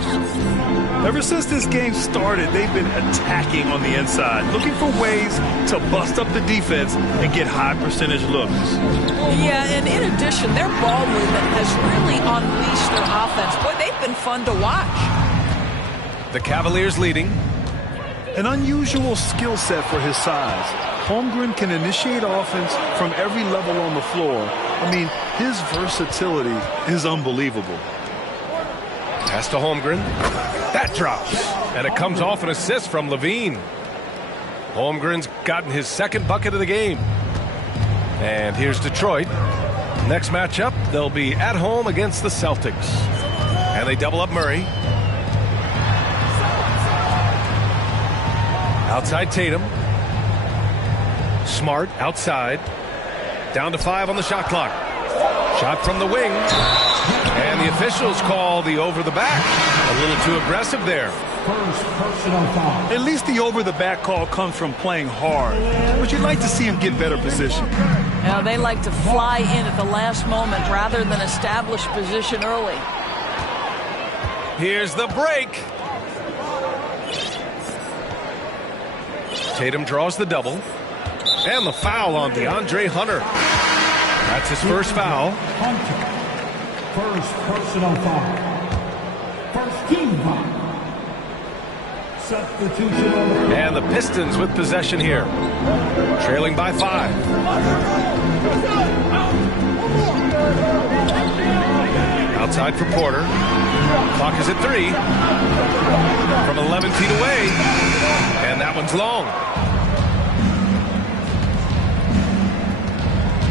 Ever since this game started, they've been attacking on the inside, looking for ways to bust up the defense and get high percentage looks. Yeah, and in addition, their ball movement has really unleashed their offense. Boy, they've been fun to watch. The Cavaliers leading. An unusual skill set for his size. Holmgren can initiate offense from every level on the floor I mean, his versatility is unbelievable. Pass to Holmgren. That drops. And it comes off an assist from Levine. Holmgren's gotten his second bucket of the game. And here's Detroit. Next matchup, they'll be at home against the Celtics. And they double up Murray. Outside Tatum. Smart outside. Down to 5 on the shot clock. Shot from the wing. And the officials call the over the back. A little too aggressive there. First personal foul. At least the over-the-back call comes from playing hard, but you'd like to see him get better position. Now, they like to fly in at the last moment rather than establish position early. Here's the break. Tatum draws the double. And the foul on DeAndre Hunter. That's his first foul. Hunter. First personal foul. First team foul. Substitution on the And the Pistons with possession here. Trailing by 5. Outside for Porter. Clock is at 3. From 11 feet away. And that one's long.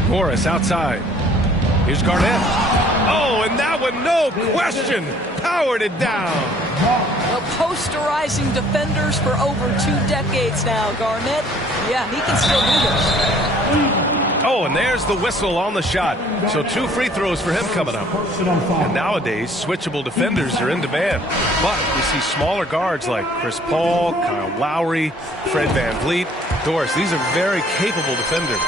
Morris outside. Here's Garnett. Oh, and that one, no question, powered it down. Well, posterizing defenders for over 2 decades now, Garnett. Yeah, he can still do this. Oh, and there's the whistle on the shot. So 2 free throws for him coming up. And nowadays, switchable defenders are in demand. But we see smaller guards like Chris Paul, Kyle Lowry, Fred VanVleet. Doris, these are very capable defenders.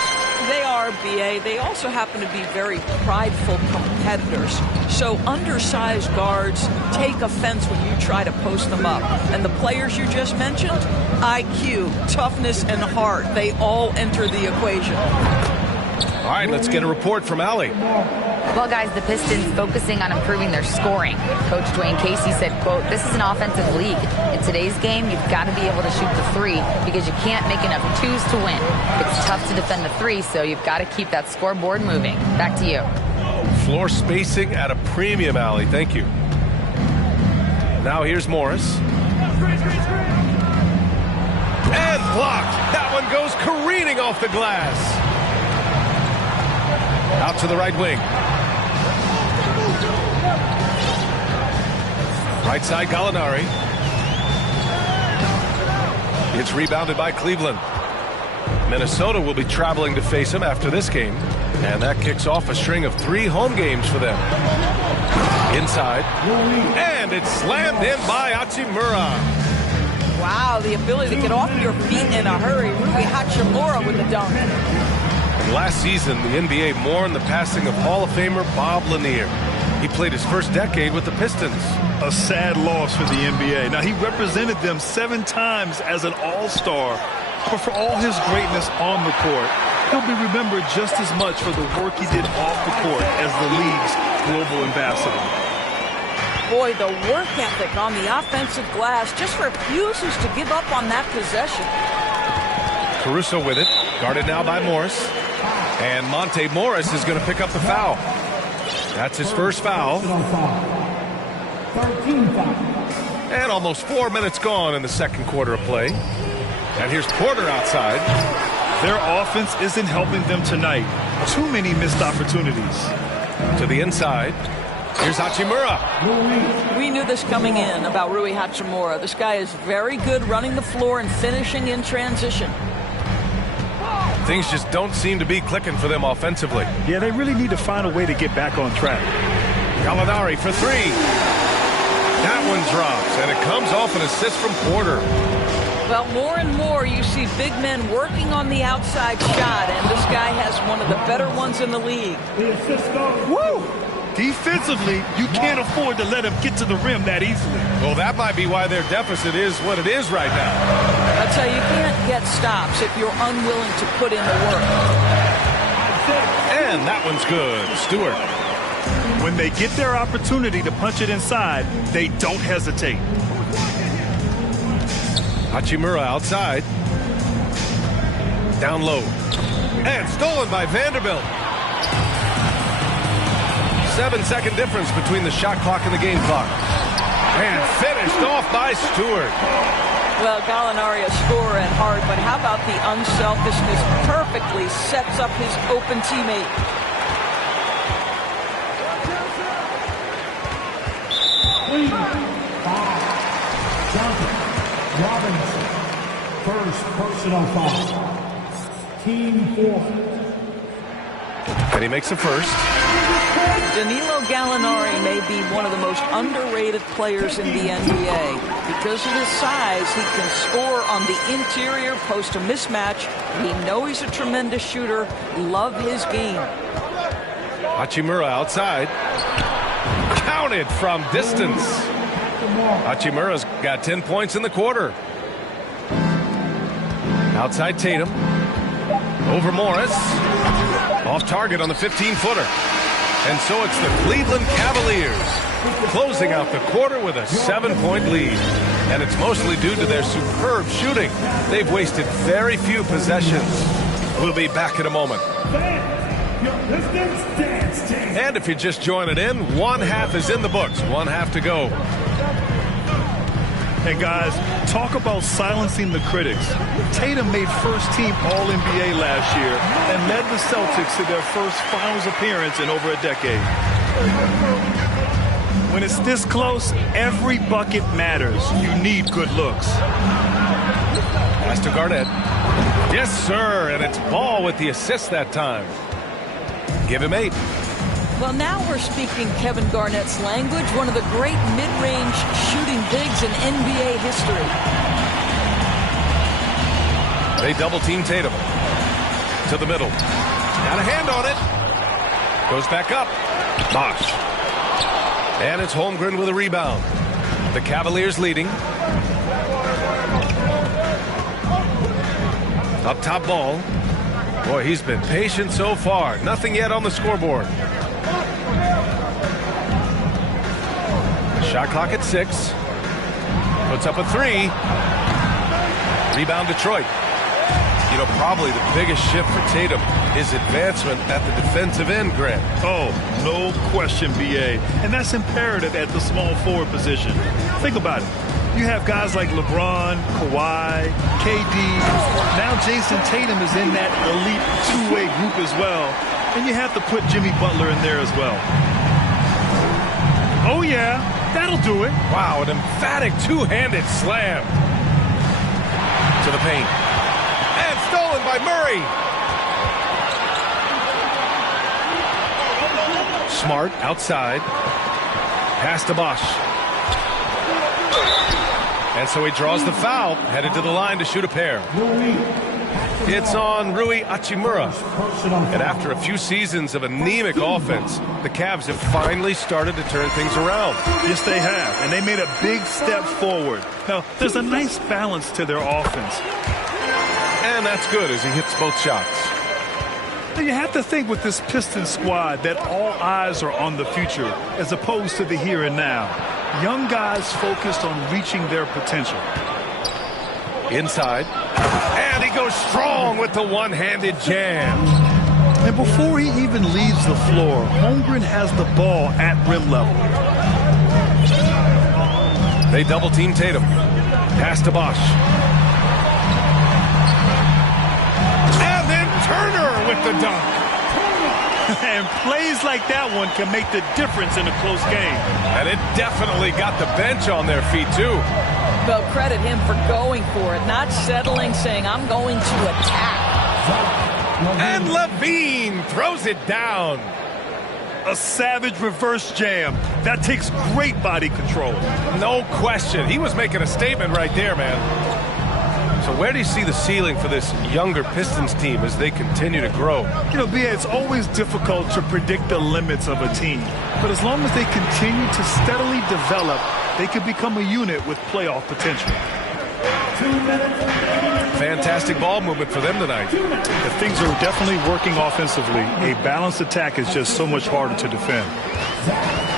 They are, B.A. They also happen to be very prideful competitors. So undersized guards take offense when you try to post them up. And the players you just mentioned, IQ, toughness, and heart, they all enter the equation. All right, let's get a report from Allie. Well, guys, the Pistons focusing on improving their scoring. Coach Dwayne Casey said, quote, "This is an offensive league. In today's game, you've got to be able to shoot the 3 because you can't make enough 2s to win. It's tough to defend the 3, so you've got to keep that scoreboard moving." Back to you. Floor spacing at a premium, Allie. Thank you. Now here's Morris. And blocked. That one goes careening off the glass. Out to the right wing. Right side, Gallinari. It's rebounded by Cleveland. Minnesota will be traveling to face him after this game. And that kicks off a string of 3 home games for them. Inside. And it's slammed in by Hachimura. Wow, the ability to get off your feet in a hurry. Rui Hachimura with the dunk. Last season, the NBA mourned the passing of Hall of Famer Bob Lanier. He played his first decade with the Pistons. A sad loss for the NBA. Now, he represented them 7 times as an all-star, but for all his greatness on the court, he'll be remembered just as much for the work he did off the court as the league's global ambassador. Boy, the work ethic on the offensive glass just refuses to give up on that possession. Caruso with it, guarded now by Morris. And Monte Morris is going to pick up the foul. That's his first foul. 13 foul. And almost 4 minutes gone in the second quarter of play. And here's Porter outside. Their offense isn't helping them tonight. Too many missed opportunities. To the inside. Here's Hachimura. We knew this coming in about Rui Hachimura. This guy is very good running the floor and finishing in transition. Things just don't seem to be clicking for them offensively. Yeah, they really need to find a way to get back on track. Gallinari for 3. That one drops, and it comes off an assist from Porter. Well, more and more you see big men working on the outside shot, and this guy has one of the better ones in the league. Woo! Defensively, you can't afford to let him get to the rim that easily. Well, that might be why their deficit is what it is right now. I tell you, you can't get stops if you're unwilling to put in the work. And that one's good. Stewart. When they get their opportunity to punch it inside, they don't hesitate. Hachimura outside. Down low. And stolen by Vanderbilt. 7-second difference between the shot clock and the game clock. And finished off by Stewart. Well, Gallinari a scorer and hard, but how about the unselfishness? Perfectly sets up his open teammate. Robinson, first personal foul. Team 4. And he makes a first. Danilo Gallinari may be one of the most underrated players in the NBA. Because of his size, he can score on the interior, post a mismatch. We know he's a tremendous shooter. Love his game. Hachimura outside. Counted from distance. Hachimura's got 10 points in the quarter. Outside Tatum. Over Morris. Off target on the 15-footer. And so it's the Cleveland Cavaliers closing out the quarter with a 7-point lead. And it's mostly due to their superb shooting. They've wasted very few possessions. We'll be back in a moment. And if you're just joining in, one half is in the books. One half to go. And guys, talk about silencing the critics. Tatum made first-team All-NBA last year and led the Celtics to their first finals appearance in over a decade. When it's this close, every bucket matters. You need good looks. Pass to Garnett. Yes, sir, and it's Ball with the assist that time. Give him 8. Well, now we're speaking Kevin Garnett's language, one of the great mid-range shooting bigs in NBA history. They double-team Tatum. To the middle. Got a hand on it. Goes back up. Bosh. And it's Holmgren with a rebound. The Cavaliers leading. Up top Ball. Boy, he's been patient so far. Nothing yet on the scoreboard. Shot clock at 6. Puts up a 3. Rebound Detroit. You know, probably the biggest shift for Tatum is advancement at the defensive end, Grant. Oh, no question, B.A. And that's imperative at the small forward position. Think about it. You have guys like LeBron, Kawhi, KD. Now Jason Tatum is in that elite two-way group as well. And you have to put Jimmy Butler in there as well. Oh, yeah. That'll do it. Wow, an emphatic two-handed slam. To the paint. And stolen by Murray. Smart outside. Pass to Bosh. And so he draws the foul, headed to the line to shoot a pair. It's on Rui Hachimura. And after a few seasons of anemic offense, the Cavs have finally started to turn things around. Yes, they have. And they made a big step forward. Now, there's a nice balance to their offense. And that's good as he hits both shots. Now, you have to think with this Pistons squad that all eyes are on the future as opposed to the here and now. Young guys focused on reaching their potential. Inside. And he goes strong with the one-handed jam. And before he even leaves the floor, Holmgren has the ball at rim level. They double-team Tatum. Pass to Bosh. And then Turner with the dunk. And plays like that one can make the difference in a close game. And it definitely got the bench on their feet, too. Well, credit him for going for it, not settling, saying, I'm going to attack. And Levine throws it down. A savage reverse jam. That takes great body control. No question. He was making a statement right there, man. So where do you see the ceiling for this younger Pistons team as they continue to grow? You know, B.A., it's always difficult to predict the limits of a team. But as long as they continue to steadily develop, they could become a unit with playoff potential. Fantastic ball movement for them tonight. If things are definitely working offensively, a balanced attack is just so much harder to defend.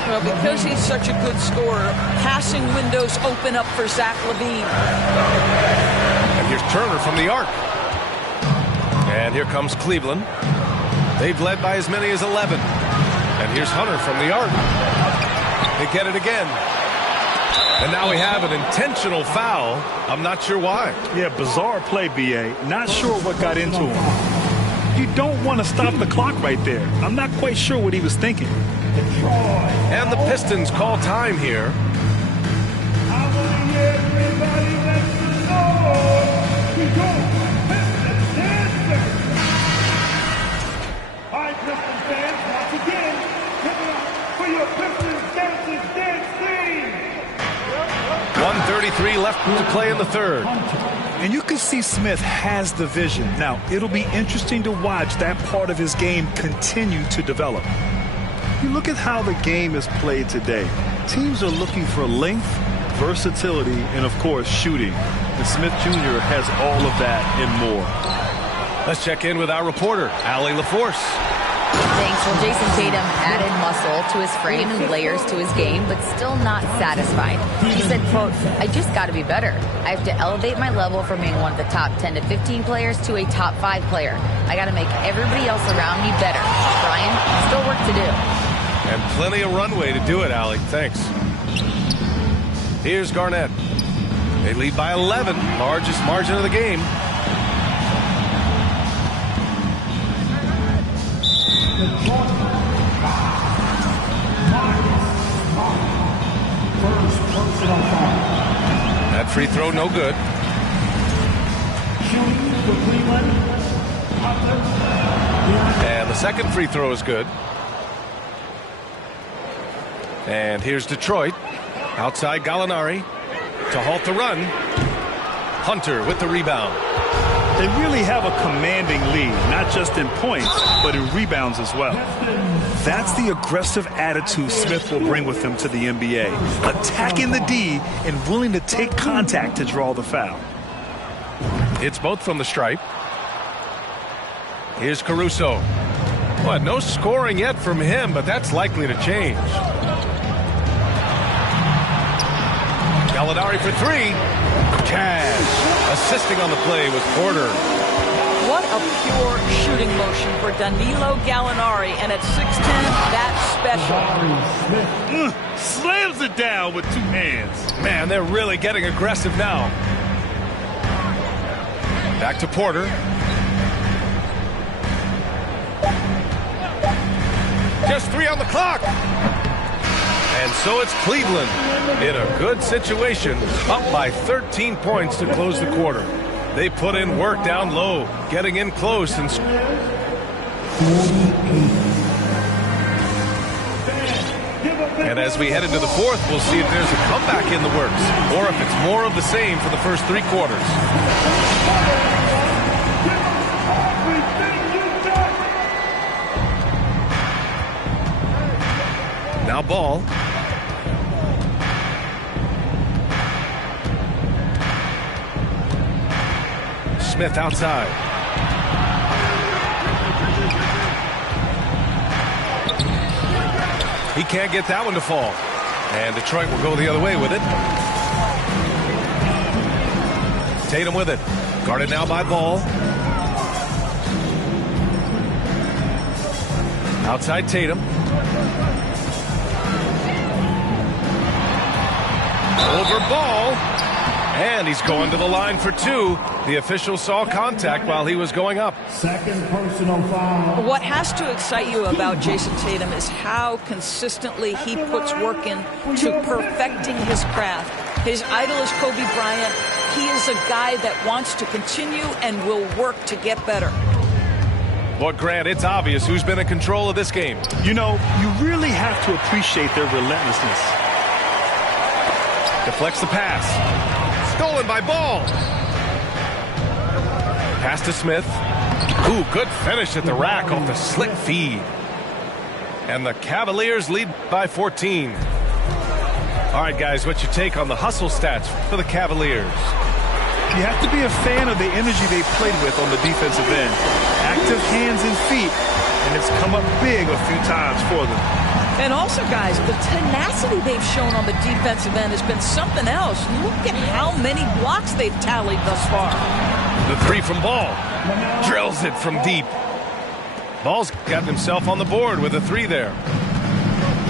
Well, because he's such a good scorer, passing windows open up for Zach LaVine. And here's Turner from the arc. And here comes Cleveland. They've led by as many as 11. And here's Hunter from the arc. They get it again. And now we have an intentional foul. I'm not sure why. Yeah, bizarre play, B.A. Not sure what got into him. You don't want to stop the clock right there. I'm not quite sure what he was thinking. And the Pistons call time here. Hi, Pistons fans. Once again, give it up for your Pistons Dances Dance Team. 1:33 left to play in the third. And you can see Smith has the vision. Now, it'll be interesting to watch that part of his game continue to develop. You look at how the game is played today. Teams are looking for length, versatility, and, of course, shooting. And Smith Jr. has all of that and more. Let's check in with our reporter, Allie LaForce. Thanks. Well, Jason Tatum added muscle to his frame and layers to his game, but still not satisfied. He said, quote, I just got to be better. I have to elevate my level from being one of the top 10 to 15 players to a top 5 player. I got to make everybody else around me better. Brian, still work to do. And plenty of runway to do it, Allie. Thanks. Here's Garnett. They lead by 11, largest margin of the game. That free throw no good. And the second free throw is good. And here's Detroit. Outside Gallinari to halt the run. Hunter with the rebound. They really have a commanding lead, not just in points, but in rebounds as well. That's the aggressive attitude Smith will bring with him to the NBA. Attacking the D and willing to take contact to draw the foul. It's both from the stripe. Here's Caruso. Well, no scoring yet from him, but that's likely to change. Gallinari for three. Cash. Assisting on the play was Porter. What a pure shooting motion for Danilo Gallinari, and at 6'10", that's special. Slams it down with two hands. Man, they're really getting aggressive now. Back to Porter. Just 3 on the clock. And so it's Cleveland in a good situation, up by 13 points to close the quarter. They put in work down low, getting in close. And as we head into the fourth, we'll see if there's a comeback in the works or if it's more of the same for the first 3 quarters. Now Ball. Smith outside. He can't get that one to fall. And Detroit will go the other way with it. Tatum with it. Guarded now by Ball. Outside Tatum. Over Ball. And he's going to the line for 2. The official saw contact while he was going up. Second personal foul. What has to excite you about Jason Tatum is how consistently he puts work in to perfecting his craft. His idol is Kobe Bryant. He is a guy that wants to continue and will work to get better. But Grant, it's obvious who's been in control of this game. You know, you really have to appreciate their relentlessness. Deflects the pass. Stolen by Ball. Pass to Smith. Ooh, good finish at the rack off the slick feed. And the Cavaliers lead by 14. All right, guys, what's your take on the hustle stats for the Cavaliers? You have to be a fan of the energy they played with on the defensive end. Active hands and feet, and it's come up big a few times for them. And also, guys, the tenacity they've shown on the defensive end has been something else. Look at how many blocks they've tallied thus far. The 3 from Ball. Drills it from deep. Ball's got himself on the board with a 3 there.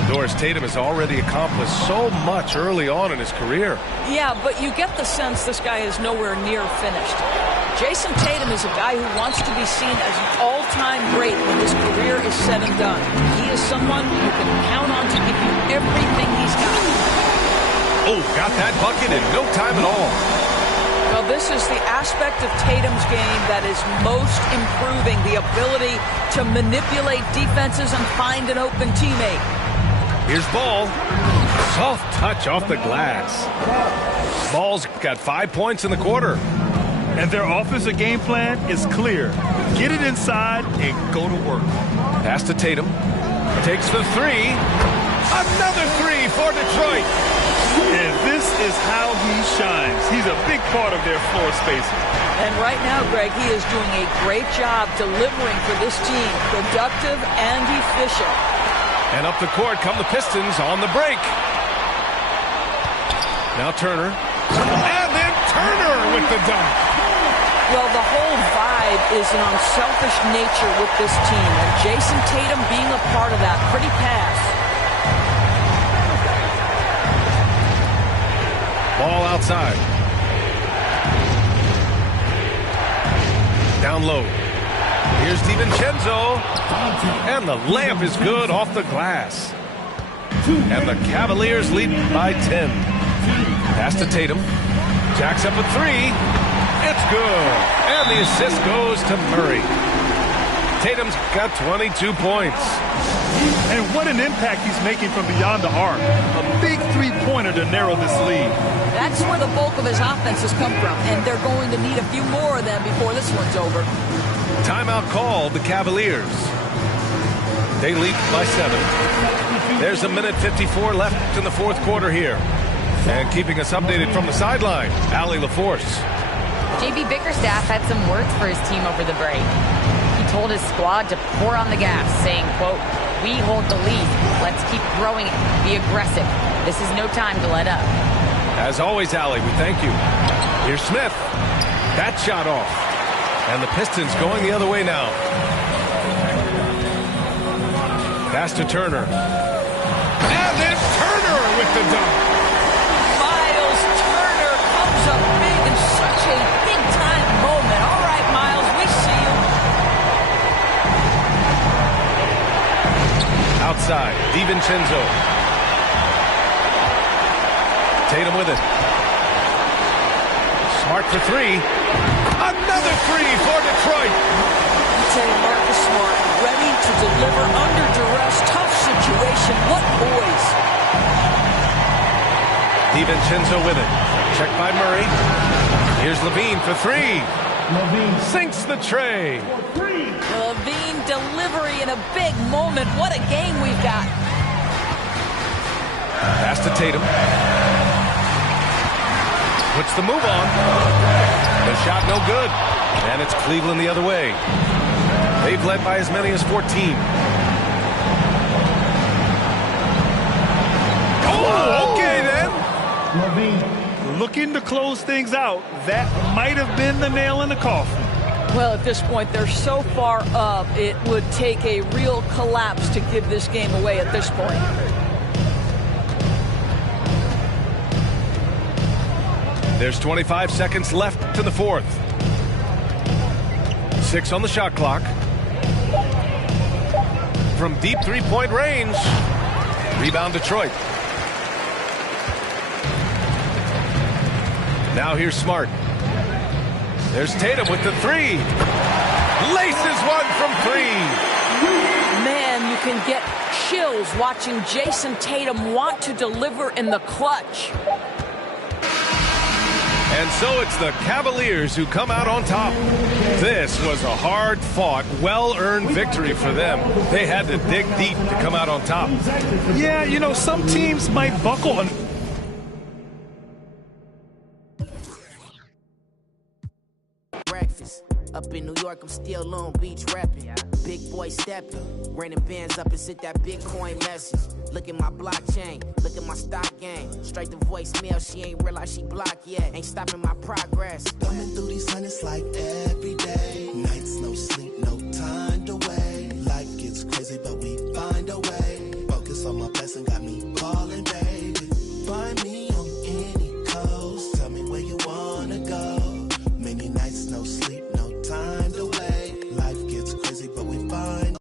Doris, Tatum has already accomplished so much early on in his career. Yeah, but you get the sense this guy is nowhere near finished. Jason Tatum is a guy who wants to be seen as an all-time great when his career is said and done. He is someone you can count on to give you everything he's got. Oh, got that bucket in no time at all. Well, this is the aspect of Tatum's game that is most improving, the ability to manipulate defenses and find an open teammate. Here's Ball. Soft touch off the glass. Ball's got 5 points in the quarter. And their offensive game plan is clear. Get it inside and go to work. Pass to Tatum. Takes the three. Another three for Detroit. And this is how he shines. He's a big part of their floor spacing. And right now, Greg, he is doing a great job delivering for this team. Productive and efficient. And up the court come the Pistons on the break. Now Turner. And then Turner with the dunk. Well, the whole vibe is an unselfish nature with this team. And Jason Tatum being a part of that. Pretty pass. Ball outside. Down low. Here's DiVincenzo. And the layup is good off the glass. And the Cavaliers lead by 10. Pass to Tatum. Jacks up a three. It's good. And the assist goes to Murray. Tatum's got 22 points. And what an impact he's making from beyond the arc. A big three-pointer to narrow this lead. That's where the bulk of his offense has come from, and they're going to need a few more of them before this one's over. Timeout called, the Cavaliers. They lead by 7. There's a minute 54 left in the fourth quarter here. And keeping us updated from the sideline, Allie LaForce. J.B. Bickerstaff had some words for his team over the break. He told his squad to pour on the gas, saying, quote, "We hold the lead. Let's keep growing it. Be aggressive. This is no time to let up." As always, Allie, we thank you. Here's Smith. That shot off. And the Pistons going the other way now. Pass to Turner. And then Turner with the dunk. Miles Turner comes up big in such a big-time moment. All right, Miles, we see you. Outside, DiVincenzo. Tatum with it. Smart for three. Another three for Detroit. You tell you, Marcus Smart, ready to deliver under duress, tough situation. What boys. DiVincenzo with it. Checked by Murray. Here's Levine for three. Levine sinks the tray. Levine delivery in a big moment. What a game we've got. Pass to Tatum. Puts the move on. The shot no good. And it's Cleveland the other way. They've led by as many as 14. Oh, okay then. Looking to close things out. That might have been the nail in the coffin. Well, at this point, they're so far up, it would take a real collapse to give this game away at this point. There's 25 seconds left to the fourth. 6 on the shot clock. From deep three-point range. Rebound Detroit. Now here's Smart. There's Tatum with the three. Laces one from three. Man, you can get chills watching Jason Tatum want to deliver in the clutch. And so it's the Cavaliers who come out on top. This was a hard-fought, well-earned victory for them. They had to dig deep to come out on top. Yeah, you know, some teams might buckle on. Breakfast. Up in New York, I'm still Long Beach rapping. Big boy stepping. Raining bands up and sent that Bitcoin message. Look at my blockchain. Look at my stock game. Straight to voicemail. She ain't realized she blocked yet. Ain't stopping my progress. Coming through these hundreds like every day. Nights, no sleep, no time to wait. Life gets crazy, but we find a way. Focus on my blessing got me calling, baby. Find me on any coast. Tell me where you wanna go. Many nights, no sleep, no time to wait. Life gets crazy, but we find.